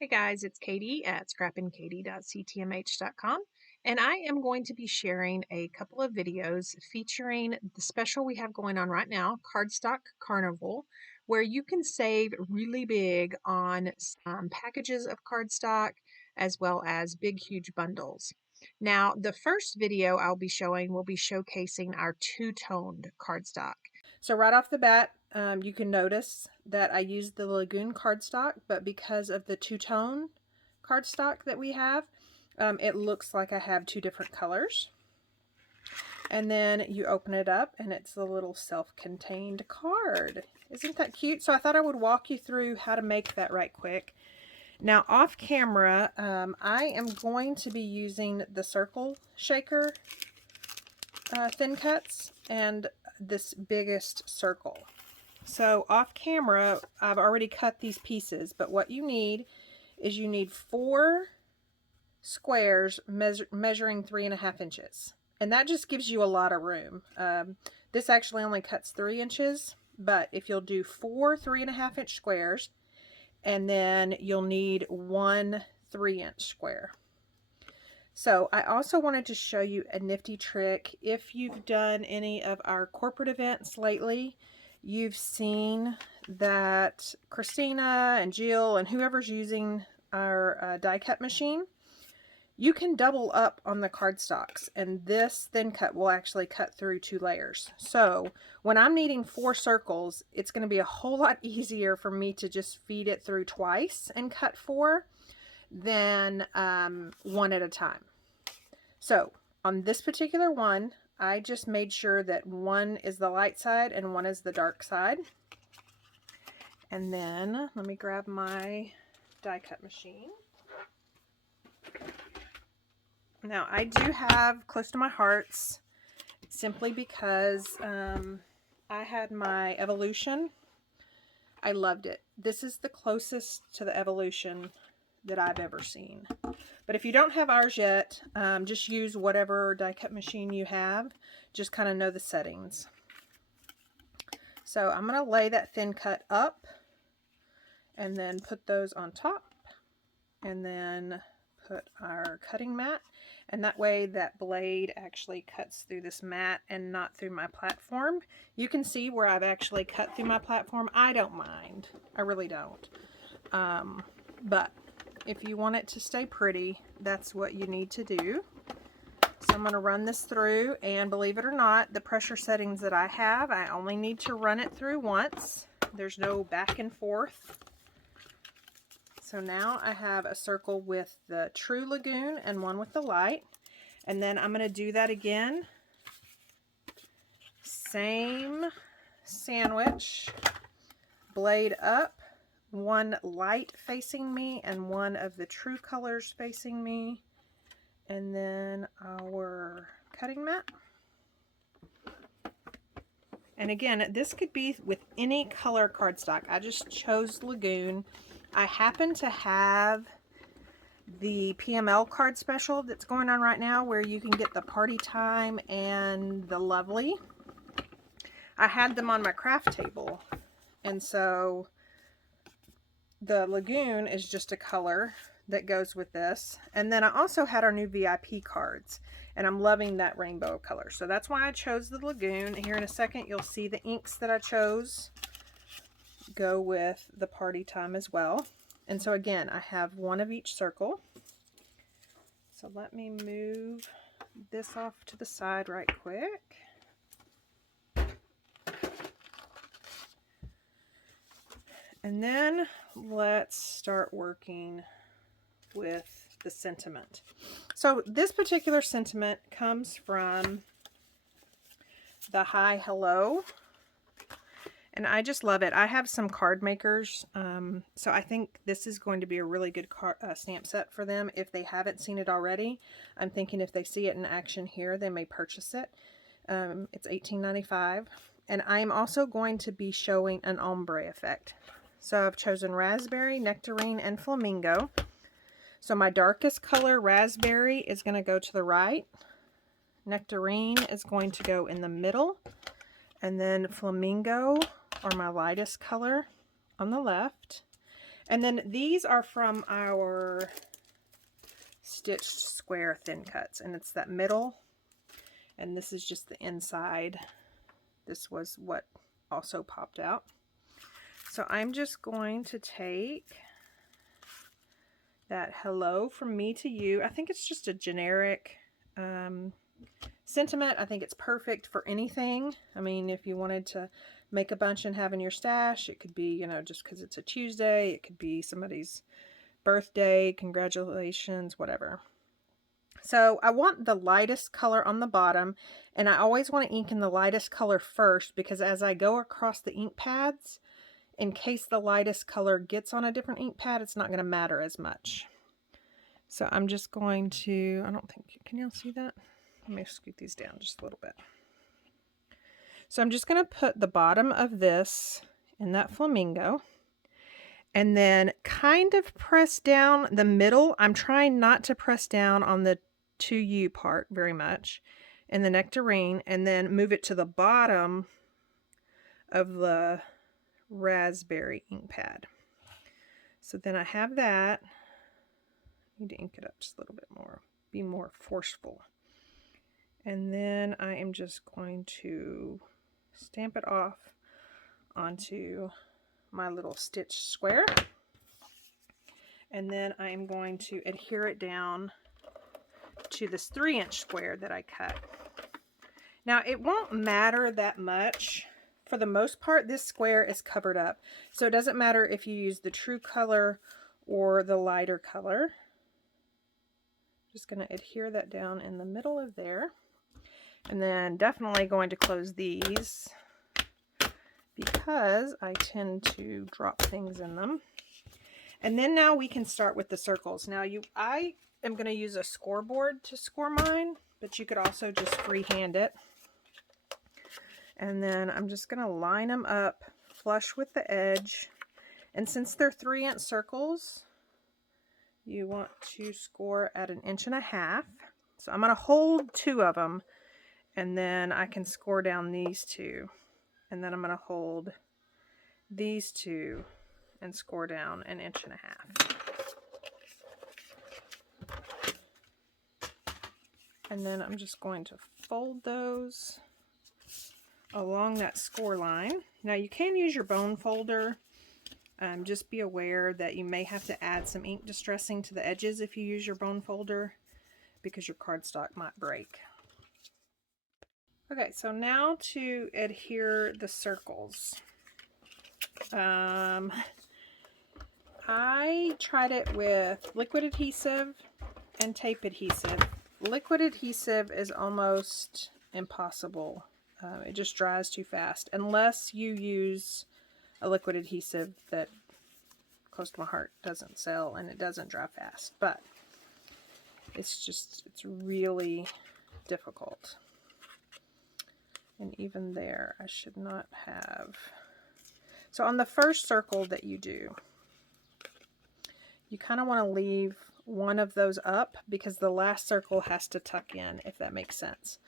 Hey guys, it's Katie at scrappinkaty.ctmh.com, and I am going to be sharing a couple of videos featuring the special we have going on right now, Cardstock Carnival, where you can save really big on some packages of cardstock as well as big, huge bundles. Now, the first video I'll be showing will be showcasing our two-toned cardstock. So right off the bat, you can notice that I used the Lagoon cardstock, but because of the two-tone cardstock that we have, it looks like I have two different colors. And then you open it up and it's a little self-contained card. Isn't that cute? So I thought I would walk you through how to make that right quick. Now off camera, I am going to be using the circle shaker thin cuts and this biggest circle. So off camera, I've already cut these pieces, but what you need is you need 4 squares measuring 3.5 inches. And that just gives you a lot of room. This actually only cuts 3 inches, but if you'll do 4 3.5 inch squares, and then you'll need 1 3-inch square. So I also wanted to show you a nifty trick. If you've done any of our corporate events lately, you've seen that Christina and Jill and whoever's using our die cut machine, you can double up on the cardstocks, and this thin cut will actually cut through 2 layers. So when I'm needing 4 circles, it's going to be a whole lot easier for me to just feed it through twice and cut 4 than one at a time. So on this particular one, I just made sure that one is the light side and one is the dark side. And then let me grab my die cut machine. Now I do have close to my hearts simply because I had my Evolution. I loved it. This is the closest to the Evolution that I've ever seen. But if you don't have ours yet, just use whatever die cut machine you have. Just kind of know the settings. So I'm going to lay that thin cut up and then put those on top, and then put our cutting mat, and that way that blade actually cuts through this mat and not through my platform. You can see where I've actually cut through my platform. I don't mind. I really don't. But if you want it to stay pretty, that's what you need to do. So I'm going to run this through, and believe it or not, the pressure settings that I have, I only need to run it through once. There's no back and forth. So now I have a circle with the true Lagoon and one with the light. And then I'm going to do that again. Same sandwich, blade up, one light facing me and one of the true colors facing me, and then our cutting mat. And again, this could be with any color cardstock. I just chose Lagoon. I happen to have the PML card special that's going on right now, where you can get the Party Time and the Lovely. I had them on my craft table, and so the Lagoon is just a color that goes with this. And then I also had our new VIP cards, and I'm loving that rainbow color. So that's why I chose the Lagoon. Here in a second, you'll see the inks that I chose go with the Party Time as well. And so again, I have one of each circle. So let me move this off to the side right quick. And then let's start working with the sentiment. So this particular sentiment comes from the Hi Hello, and I just love it. I have some card makers, so I think this is going to be a really good stamp set for them if they haven't seen it already. I'm thinking if they see it in action here, they may purchase it. It's $18.95, and I'm also going to be showing an ombre effect. So I've chosen raspberry, nectarine, and flamingo. So my darkest color, raspberry, is going to go to the right. Nectarine is going to go in the middle. And then flamingo, or my lightest color, on the left. And then these are from our stitched square thin cuts, and it's that middle, and this is just the inside. This was what also popped out. So I'm just going to take that hello from me to you. I think it's just a generic sentiment. I think it's perfect for anything. I mean, if you wanted to make a bunch and have in your stash, it could be, you know, just because it's a Tuesday. It could be somebody's birthday, congratulations, whatever. So I want the lightest color on the bottom, and I always want to ink in the lightest color first, because as I go across the ink pads, in case the lightest color gets on a different ink pad, it's not going to matter as much. So I'm just going to, I don't think, can y'all see that? Let me scoot these down just a little bit. So I'm just going to put the bottom of this in that flamingo, and then kind of press down the middle. I'm trying not to press down on the 2U part very much, and the nectarine, and then move it to the bottom of the raspberry ink pad. So then I have that. I need to ink it up just a little bit more, be more forceful. And then I am just going to stamp it off onto my little stitch square. And then I am going to adhere it down to this 3-inch square that I cut. Now it won't matter that much. For the most part, this square is covered up. So it doesn't matter if you use the true color or the lighter color. Just going to adhere that down in the middle of there. And then definitely going to close these because I tend to drop things in them. And then now we can start with the circles. Now I am going to use a scoreboard to score mine, but you could also just freehand it. And then I'm just going to line them up flush with the edge. And since they're 3-inch circles, you want to score at 1.5 inches. So I'm going to hold 2 of them, and then I can score down these 2. And then I'm going to hold these 2 and score down 1.5 inches. And then I'm just going to fold those along that score line. Now you can use your bone folder. Just be aware that you may have to add some ink distressing to the edges if you use your bone folder, because your cardstock might break. Okay, so now to adhere the circles. I tried it with liquid adhesive and tape adhesive. Liquid adhesive is almost impossible. It just dries too fast, unless you use a liquid adhesive that, close to my heart, doesn't sell and it doesn't dry fast. But it's really difficult. And even there, I should not have. So on the first circle that you do, you kind of want to leave one of those up, because the last circle has to tuck in, if that makes sense.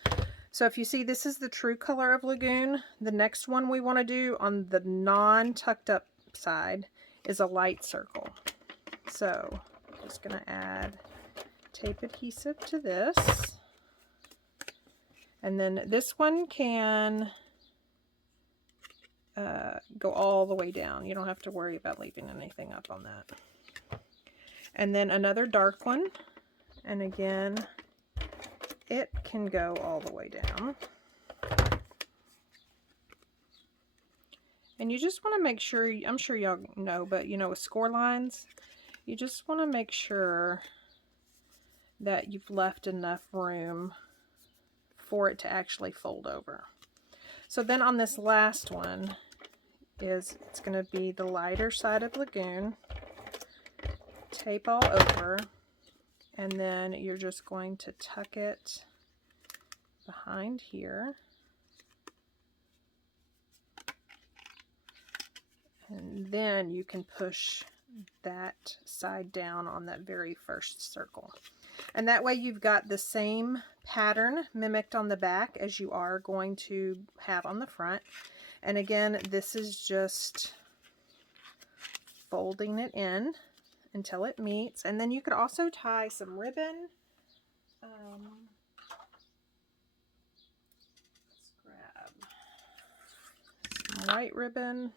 So if you see, this is the true color of Lagoon. The next one we want to do on the non-tucked up side is a light circle. So I'm just going to add tape adhesive to this. And then this one can go all the way down. You don't have to worry about leaving anything up on that. And then another dark one. And again, it can go all the way down. And you just want to make sure, I'm sure y'all know, but you know, with score lines, you just want to make sure that you've left enough room for it to actually fold over. So then on this last one it's going to be the lighter side of Lagoon, tape all over, and then you're just going to tuck it behind here. And then you can push that side down on that very first circle. And that way you've got the same pattern mimicked on the back as you are going to have on the front. And again, this is just folding it in until it meets. And then you could also tie some ribbon. Let's grab some white ribbon.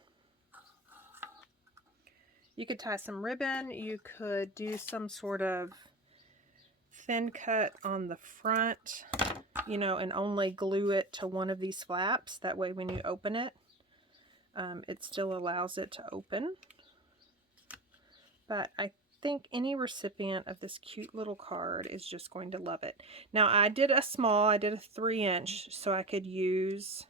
You could tie some ribbon. You could do some sort of thin cut on the front, you know, and only glue it to one of these flaps. That way when you open it, it still allows it to open. But I think any recipient of this cute little card is just going to love it. Now I did a 3" so I could use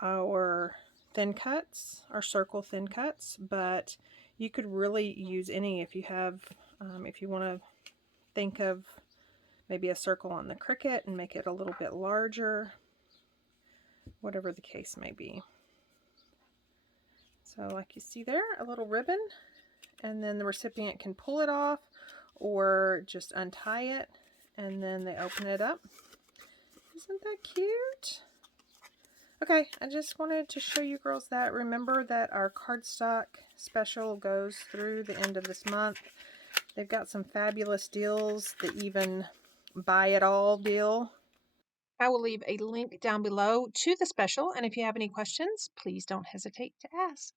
our thin cuts, our circle thin cuts, but you could really use any if you have, if you want to think of maybe a circle on the cricket and make it a little bit larger, whatever the case may be. So like you see there, a little ribbon, and then the recipient can pull it off or just untie it, and then they open it up. Isn't that cute? Okay, I just wanted to show you girls that. Remember that our cardstock special goes through the end of this month. They've got some fabulous deals, the even buy it all deal. I will leave a link down below to the special, and if you have any questions, please don't hesitate to ask.